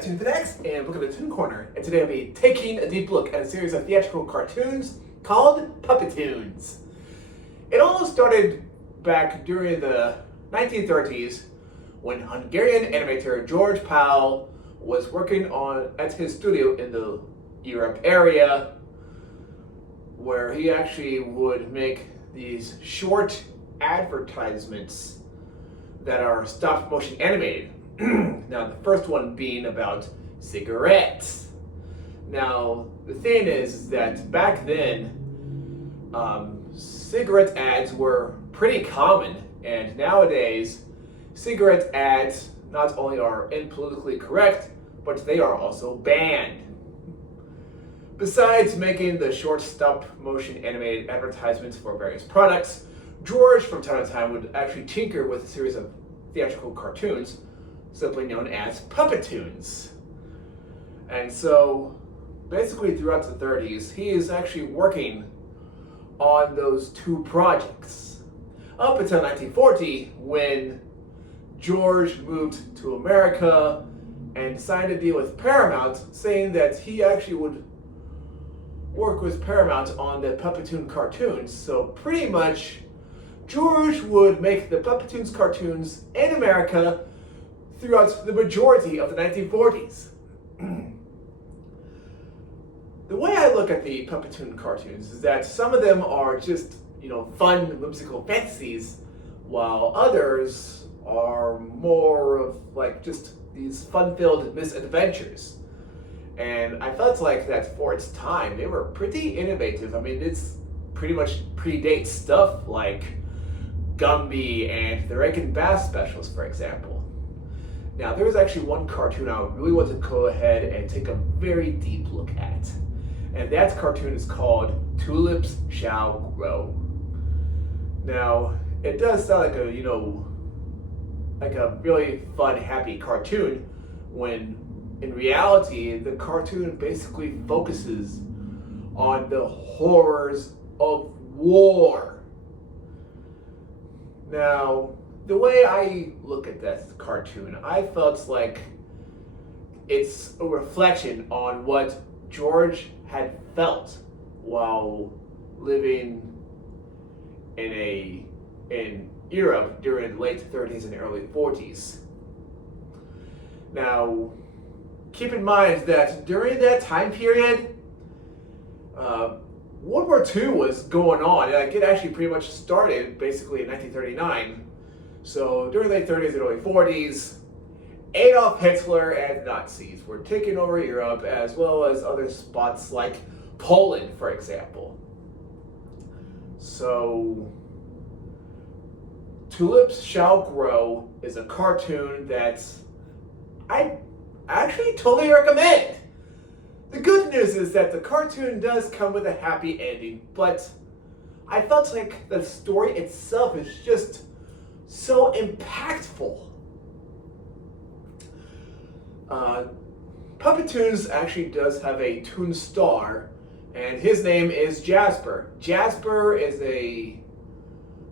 Toon Fanatics, and welcome to Toon Corner. And today I'll be taking a deep look at a series of theatrical cartoons called Puppetoons. It all started back during the 1930s when Hungarian animator George Powell was working at his studio in the Europe area, where he actually would make these short advertisements that are stop motion animated. Now, the first one being about cigarettes. Now, the thing is that back then, cigarette ads were pretty common, and nowadays, cigarette ads not only are impolitically correct, but they are also banned. Besides making the short stop motion animated advertisements for various products, George from time to time would actually tinker with a series of theatrical cartoons, simply known as Puppetoons. And so, basically throughout the 30s, he is actually working on those two projects. Up until 1940, when George moved to America and signed a deal with Paramount, saying that he actually would work with Paramount on the Puppetoon cartoons. So pretty much, George would make the Puppetoons cartoons in America throughout the majority of the 1940s. The way I look at the Puppetoon cartoons is that some of them are just, fun whimsical fantasies, while others are more of like just these fun-filled misadventures. And I felt like that for its time, they were pretty innovative. I mean, it's pretty much predates stuff like Gumby and the Rankin Bass specials, for example. Now, there was actually one cartoon I really want to go ahead and take a very deep look at. And that cartoon is called Tulips Shall Grow. Now, it does sound like a really fun, happy cartoon, when in reality, the cartoon basically focuses on the horrors of war. Now, the way I look at that cartoon, I felt like it's a reflection on what George had felt while living in Europe during the late 30s and early 40s. Now, keep in mind that during that time period, World War II was going on. Like, it actually pretty much started basically in 1939. So during the late 30s and early 40s, Adolf Hitler and Nazis were taking over Europe, as well as other spots like Poland, for example. So Tulips Shall Grow is a cartoon that I actually totally recommend. The good news is that the cartoon does come with a happy ending, but I felt like the story itself is just so impactful. Puppetoons actually does have a toon star, and his name is Jasper. Jasper is a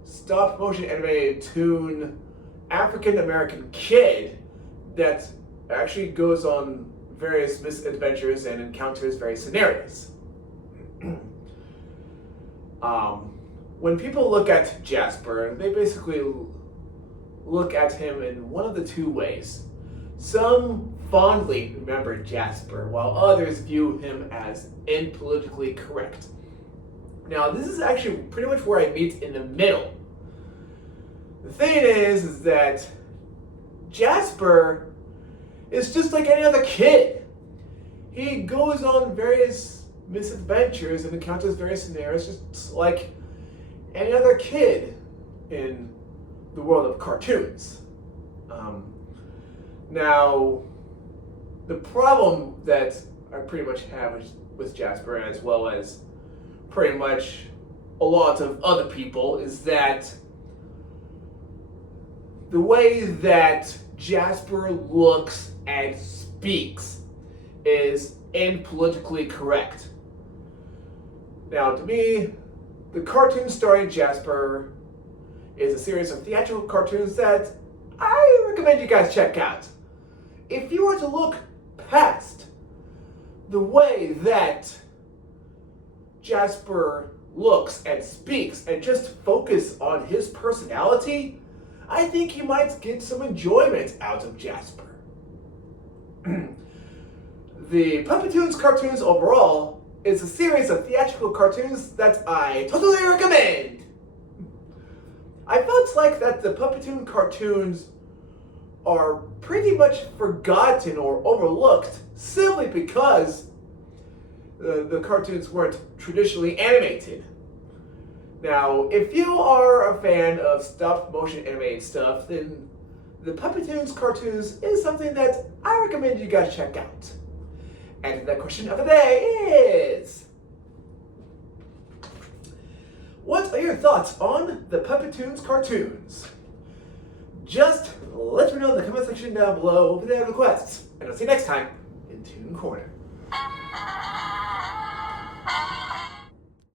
stop motion animated toon African American kid that actually goes on various misadventures and encounters various scenarios. When people look at Jasper, they basically look at him in one of the two ways. Some fondly remember Jasper, while others view him as impolitically correct. Now, this is actually pretty much where I meet in the middle. The thing is that Jasper is just like any other kid. He goes on various misadventures and encounters various scenarios just like any other kid in the world of cartoons. Now, the problem that I pretty much have with Jasper, as well as pretty much a lot of other people, is that the way that Jasper looks and speaks is impolitically correct. Now, to me, the cartoon starring Jasper is a series of theatrical cartoons that I recommend you guys check out. If you were to look past the way that Jasper looks and speaks and just focus on his personality, I think you might get some enjoyment out of Jasper. The Puppetoons cartoons overall is a series of theatrical cartoons that I totally recommend. I felt like that the Puppetoon cartoons are pretty much forgotten or overlooked simply because the cartoons weren't traditionally animated. Now, if you are a fan of stop motion animated stuff, then the Puppetoons cartoons is something that I recommend you guys check out. And the question of the day is, what are your thoughts on the Puppetoons cartoons? Just let me know in the comment section down below if you have requests. And I'll see you next time in Toon Corner.